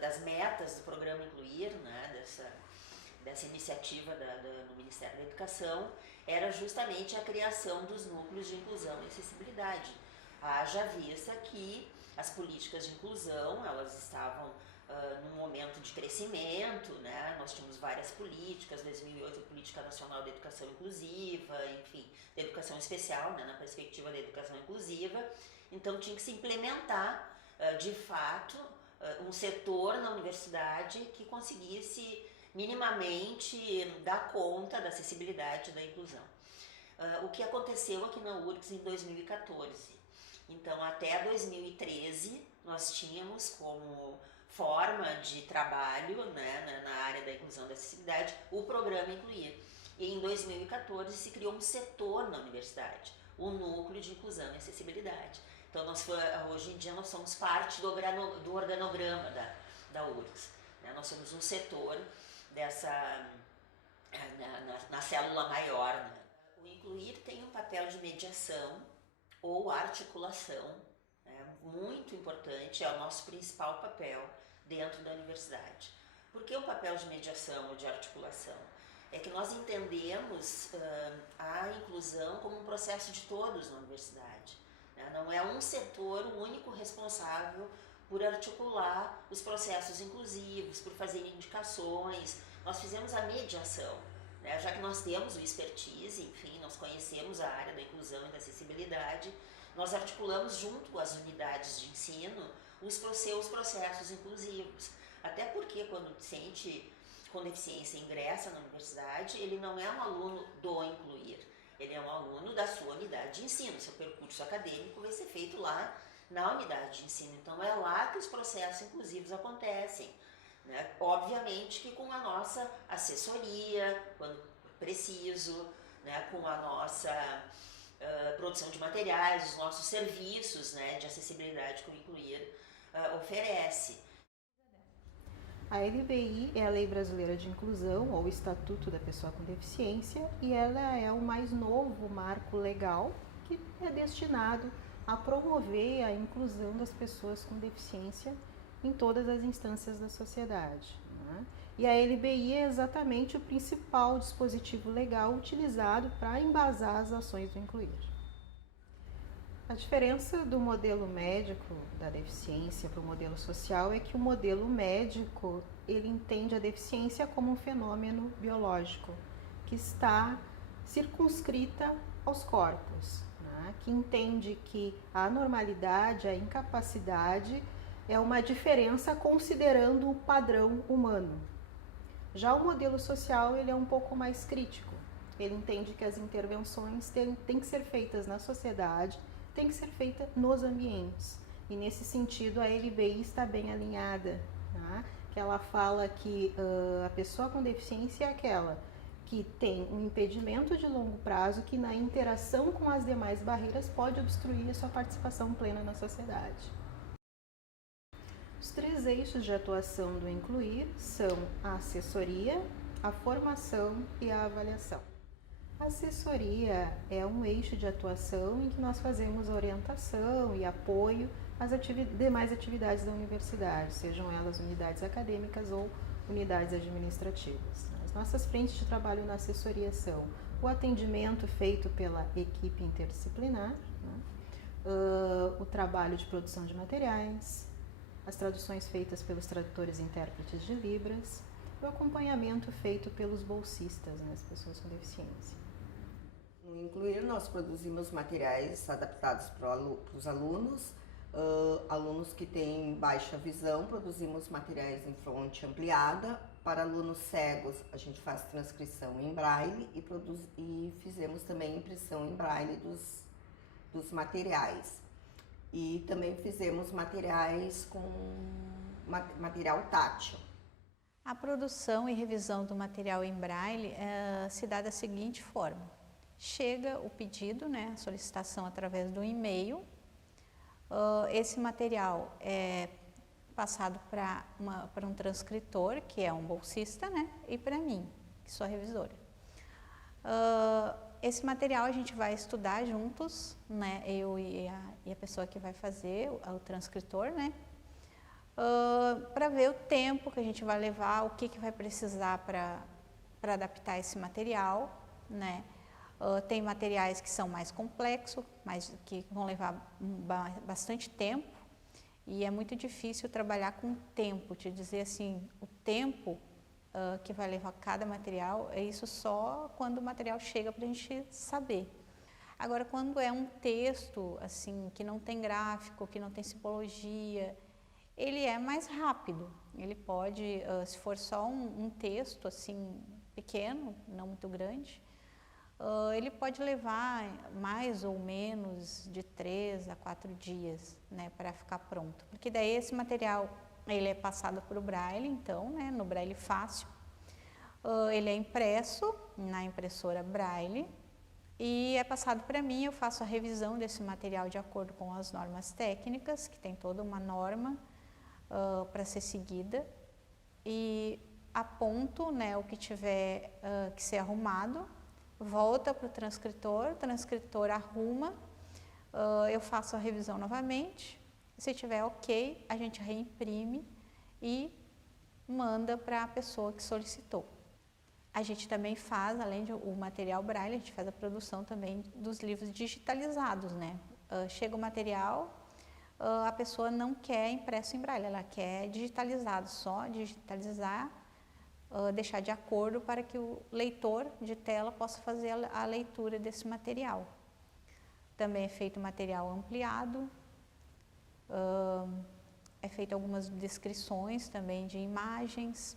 das metas do programa Incluir, né, dessa iniciativa no Ministério da Educação, era justamente a criação dos núcleos de inclusão e acessibilidade. Haja vista que as políticas de inclusão, elas estavam num momento de crescimento, né? Nós tínhamos várias políticas, 2008 a Política Nacional de Educação Inclusiva, enfim, da educação especial, né? Na perspectiva da educação inclusiva, então tinha que se implementar, de fato, um setor na universidade que conseguisse minimamente dar conta da acessibilidade e da inclusão. O que aconteceu aqui na URGS em 2014. Então, até 2013, nós tínhamos como forma de trabalho, né, na área da inclusão e da acessibilidade o programa Incluir. E em 2014 se criou um setor na universidade, o Núcleo de Inclusão e Acessibilidade. Então, hoje em dia nós somos parte do organograma da URGS. Né? Nós somos um setor na célula maior. Né? O Incluir tem um papel de mediação ou articulação, né, muito importante, é o nosso principal papel dentro da universidade. Por que o papel de mediação ou de articulação? É que nós entendemos a inclusão como um processo de todos na universidade. Né? Não é um setor único responsável por articular os processos inclusivos, por fazer indicações. Nós fizemos a mediação. Né? Já que nós temos o expertise, enfim, nós conhecemos a área da inclusão e da acessibilidade, nós articulamos junto às unidades de ensino os seus processos inclusivos. Até porque quando o docente com deficiência ingressa na universidade, ele não é um aluno do Incluir, ele é um aluno da sua unidade de ensino, seu percurso acadêmico vai ser feito lá na unidade de ensino, então é lá que os processos inclusivos acontecem. Né? Obviamente que com a nossa assessoria, quando preciso, né? Com a nossa produção de materiais, os nossos serviços, né? De acessibilidade que o Incluir oferece. A LBI é a Lei Brasileira de Inclusão, ou Estatuto da Pessoa com Deficiência, e ela é o mais novo marco legal que é destinado a promover a inclusão das pessoas com deficiência em todas as instâncias da sociedade. Né? E a LBI é exatamente o principal dispositivo legal utilizado para embasar as ações do Incluir. A diferença do modelo médico da deficiência para o modelo social é que o modelo médico ele entende a deficiência como um fenômeno biológico que está circunscrita aos corpos, né? Que entende que a anormalidade, a incapacidade é uma diferença considerando o padrão humano. Já o modelo social ele é um pouco mais crítico. Ele entende que as intervenções têm que ser feitas na sociedade, têm que ser feitas nos ambientes. E nesse sentido a LBI está bem alinhada, tá? Que ela fala que a pessoa com deficiência é aquela que tem um impedimento de longo prazo que na interação com as demais barreiras pode obstruir a sua participação plena na sociedade. Os 3 eixos de atuação do Incluir são a assessoria, a formação e a avaliação. A assessoria é um eixo de atuação em que nós fazemos orientação e apoio às demais atividades da universidade, sejam elas unidades acadêmicas ou unidades administrativas. As nossas frentes de trabalho na assessoria são o atendimento feito pela equipe interdisciplinar, né? O trabalho de produção de materiais, as traduções feitas pelos tradutores e intérpretes de Libras, o acompanhamento feito pelos bolsistas, né, as pessoas com deficiência. No Incluir, nós produzimos materiais adaptados para os alunos, alunos que têm baixa visão, produzimos materiais em fonte ampliada. Para alunos cegos, a gente faz transcrição em braille e fizemos também impressão em braille dos materiais. E também fizemos materiais com material tátil. A produção e revisão do material em braille se dá da seguinte forma. Chega o pedido, né, a solicitação através do e-mail. Esse material é passado para um transcritor, que é um bolsista, né, e para mim, que sou a revisora. Esse material a gente vai estudar juntos, né, eu e a pessoa que vai fazer, o transcritor, né. para ver o tempo que a gente vai levar, o que vai precisar para adaptar esse material, né? Tem materiais que são mais complexos, mas que vão levar bastante tempo, e é muito difícil trabalhar com tempo, te dizer assim, o tempo que vai levar cada material, é isso só quando o material chega para a gente saber. Agora, quando é um texto assim, que não tem gráfico, que não tem simbologia, ele é mais rápido, ele pode, se for só um texto assim pequeno, não muito grande, ele pode levar mais ou menos de 3 a 4 dias, né, para ficar pronto. Porque daí esse material, ele é passado para o Braille, então, né, no Braille fácil, ele é impresso na impressora Braille e é passado para mim, eu faço a revisão desse material de acordo com as normas técnicas, que tem toda uma norma para ser seguida, e aponto, né, o que tiver que ser arrumado, volta para o transcritor arruma, eu faço a revisão novamente, se tiver ok, a gente reimprime e manda para a pessoa que solicitou. A gente também faz, além do material Braille, a gente faz a produção também dos livros digitalizados, né? Chega o material, a pessoa não quer impresso em Braille, ela quer digitalizado, só digitalizar, deixar de acordo para que o leitor de tela possa fazer a leitura desse material. Também é feito material ampliado, é feito algumas descrições também de imagens.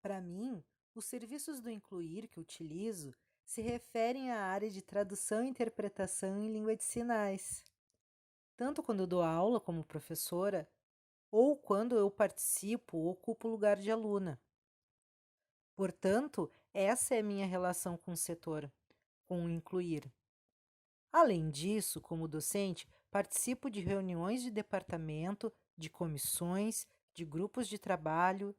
Para mim, os serviços do Incluir que utilizo se referem à área de tradução e interpretação em língua de sinais. Tanto quando eu dou aula como professora, ou quando eu participo ou ocupo o lugar de aluna. Portanto, essa é a minha relação com o setor, com o Incluir. Além disso, como docente, participo de reuniões de departamento, de comissões, de grupos de trabalho.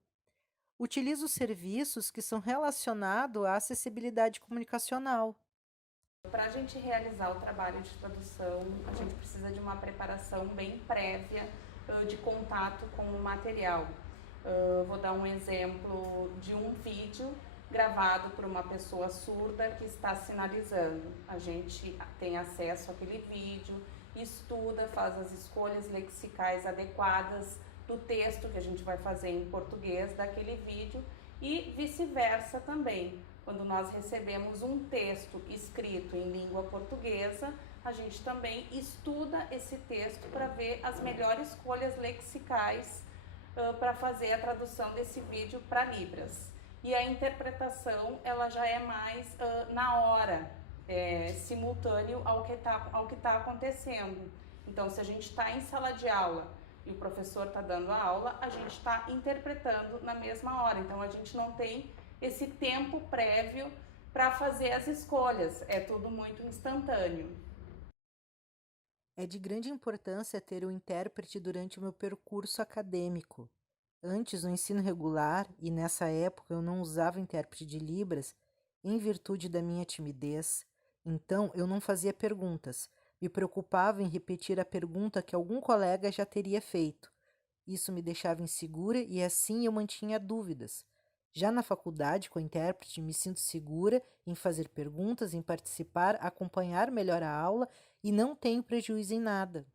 Utilizo serviços que são relacionados à acessibilidade comunicacional. Para a gente realizar o trabalho de tradução, a gente precisa de uma preparação bem prévia de contato com o material. Vou dar um exemplo de um vídeo gravado por uma pessoa surda que está sinalizando. A gente tem acesso àquele vídeo, estuda, faz as escolhas lexicais adequadas do texto que a gente vai fazer em português daquele vídeo e vice-versa também. Quando nós recebemos um texto escrito em língua portuguesa, a gente também estuda esse texto para ver as melhores escolhas lexicais para fazer a tradução desse vídeo para Libras. E a interpretação, ela já é mais na hora, simultâneo ao que tá acontecendo. Então, se a gente está em sala de aula e o professor está dando a aula, a gente está interpretando na mesma hora. Então, a gente não tem esse tempo prévio para fazer as escolhas, é tudo muito instantâneo. É de grande importância ter um intérprete durante o meu percurso acadêmico. Antes, no ensino regular, e nessa época eu não usava intérprete de Libras, em virtude da minha timidez, então eu não fazia perguntas, me preocupava em repetir a pergunta que algum colega já teria feito. Isso me deixava insegura e assim eu mantinha dúvidas. Já na faculdade, com a intérprete, me sinto segura em fazer perguntas, em participar, acompanhar melhor a aula e não tenho prejuízo em nada.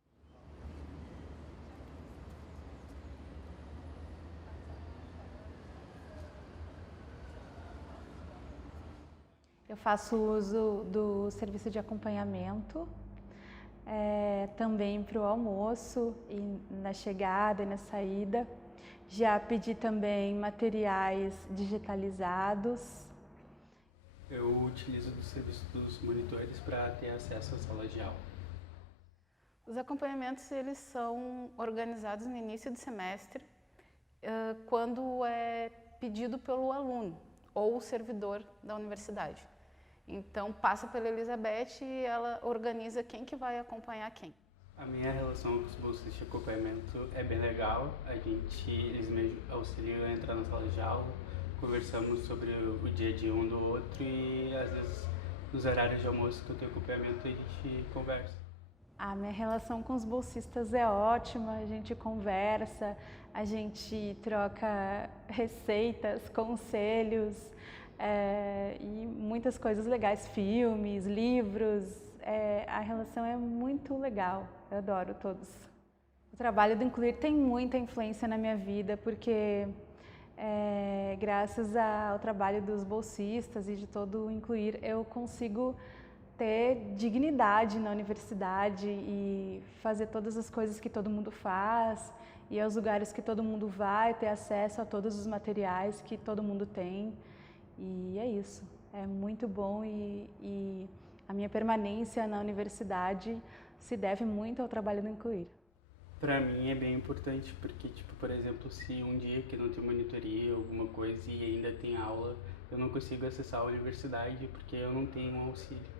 Eu faço uso do serviço de acompanhamento, também para o almoço, e na chegada e na saída. Já pedi também materiais digitalizados. Eu utilizo do serviço dos monitores para ter acesso à sala de aula. Os acompanhamentos, eles são organizados no início do semestre, quando é pedido pelo aluno ou o servidor da universidade. Então, passa pela Elizabeth e ela organiza quem que vai acompanhar quem. A minha relação com os bolsistas de acompanhamento é bem legal. Eles me auxiliam a entrar na sala de aula, conversamos sobre o dia a dia um do outro e, às vezes, nos horários de almoço que eu tenho acompanhamento, a gente conversa. A minha relação com os bolsistas é ótima, a gente conversa, a gente troca receitas, conselhos e muitas coisas legais, filmes, livros. A relação é muito legal, eu adoro todos. O trabalho do Incluir tem muita influência na minha vida, porque graças ao trabalho dos bolsistas e de todo o Incluir, eu consigo ter dignidade na universidade e fazer todas as coisas que todo mundo faz, ir aos lugares que todo mundo vai, ter acesso a todos os materiais que todo mundo tem. E é isso, é muito bom e a minha permanência na universidade se deve muito ao trabalho do Incluir. Para mim é bem importante porque, tipo, por exemplo, se um dia que não tem monitoria, alguma coisa e ainda tem aula, eu não consigo acessar a universidade porque eu não tenho um auxílio.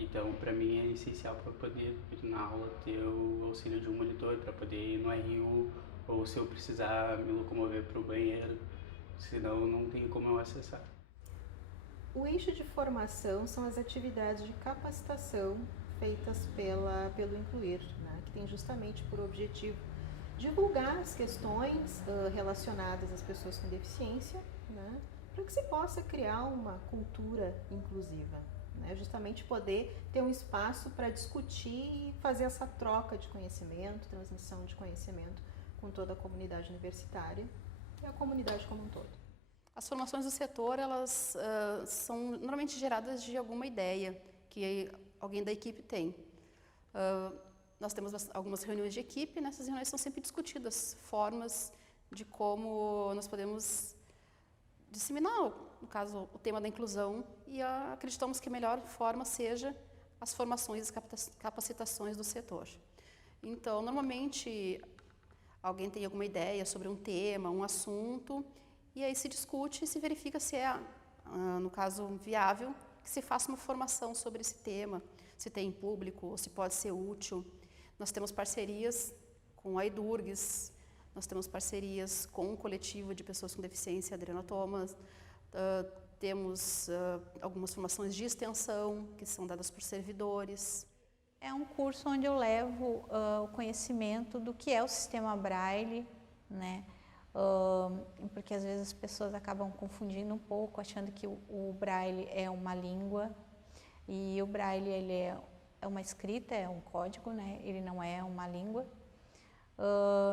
Então, para mim é essencial para poder ir na aula ter o auxílio de um monitor, para poder ir no RU, ou se eu precisar me locomover para o banheiro, senão não tem como eu acessar. O eixo de formação são as atividades de capacitação feitas pelo Incluir, né, que tem justamente por objetivo divulgar as questões relacionadas às pessoas com deficiência, né, para que se possa criar uma cultura inclusiva. Né, justamente poder ter um espaço para discutir e fazer essa troca de conhecimento, transmissão de conhecimento com toda a comunidade universitária e a comunidade como um todo. As formações do setor, elas são normalmente geradas de alguma ideia que alguém da equipe tem. Nós temos algumas reuniões de equipe, nessas reuniões são sempre discutidas formas de como nós podemos disseminar, no caso, o tema da inclusão, e acreditamos que a melhor forma seja as formações e as capacitações do setor. Então, normalmente, alguém tem alguma ideia sobre um tema, um assunto, e aí se discute e se verifica se é, no caso, viável que se faça uma formação sobre esse tema, se tem público, ou se pode ser útil. Nós temos parcerias com a EDURGS, nós temos parcerias com o coletivo de pessoas com deficiência, Adriana Thomas, temos algumas formações de extensão que são dadas por servidores. É um curso onde eu levo o conhecimento do que é o sistema Braille, né? Porque às vezes as pessoas acabam confundindo um pouco, achando que o Braille é uma língua e o Braille ele é uma escrita, é um código, né? Ele não é uma língua.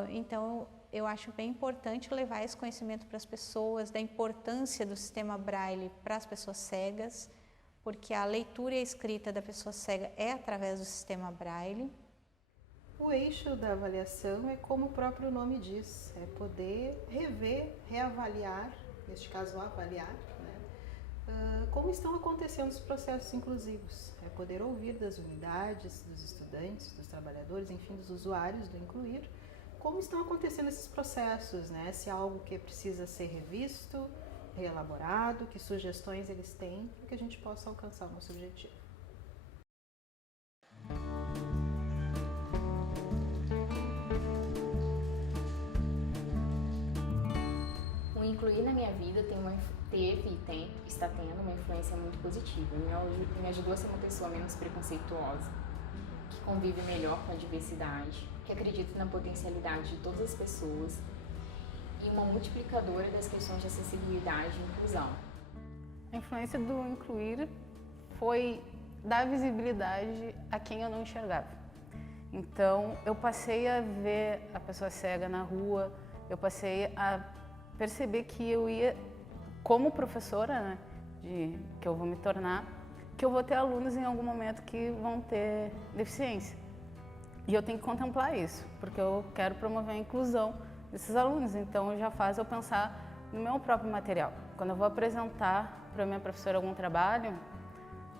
Então, eu acho bem importante levar esse conhecimento para as pessoas, da importância do sistema Braille para as pessoas cegas, porque a leitura e a escrita da pessoa cega é através do sistema Braille. O eixo da avaliação é como o próprio nome diz, é poder rever, reavaliar, neste caso avaliar, né, como estão acontecendo os processos inclusivos. É poder ouvir das unidades, dos estudantes, dos trabalhadores, enfim, dos usuários do Incluir, como estão acontecendo esses processos, né? Se há algo que precisa ser revisto, reelaborado, que sugestões eles têm para que a gente possa alcançar o nosso objetivo. O Incluir na minha vida teve e tem, está tendo uma influência muito positiva. Me ajudou a ser uma pessoa menos preconceituosa, que convive melhor com a diversidade, que acredita na potencialidade de todas as pessoas e uma multiplicadora das questões de acessibilidade e inclusão. A influência do Incluir foi dar visibilidade a quem eu não enxergava. Então, eu passei a ver a pessoa cega na rua, eu passei a perceber que eu ia, como professora, né, que eu vou me tornar, que eu vou ter alunos em algum momento que vão ter deficiência. E eu tenho que contemplar isso, porque eu quero promover a inclusão desses alunos. Então, já faz eu pensar no meu próprio material. Quando eu vou apresentar para a minha professora algum trabalho,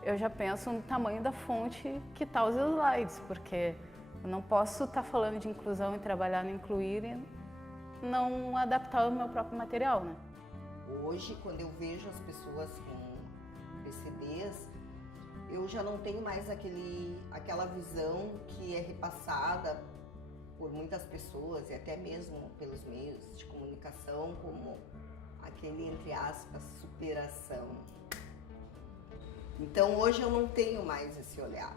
eu já penso no tamanho da fonte que está os slides, porque eu não posso estar falando de inclusão e trabalhar no Incluir e não adaptar o meu próprio material, né? Hoje, quando eu vejo as pessoas com PCDs, eu já não tenho mais aquela visão que é repassada por muitas pessoas e até mesmo pelos meios de comunicação como aquele, entre aspas, superação. Então hoje eu não tenho mais esse olhar.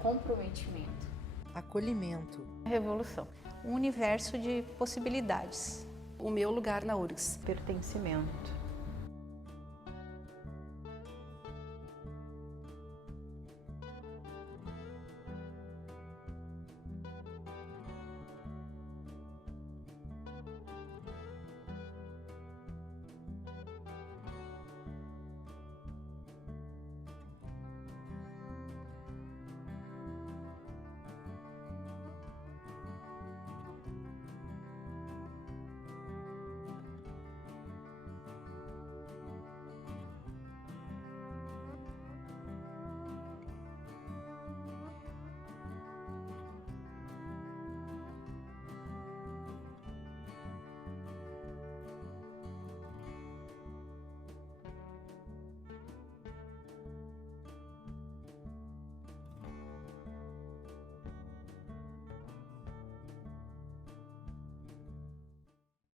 comprometimento. Acolhimento. Revolução. Um universo de possibilidades. O meu lugar na URGS. Pertencimento.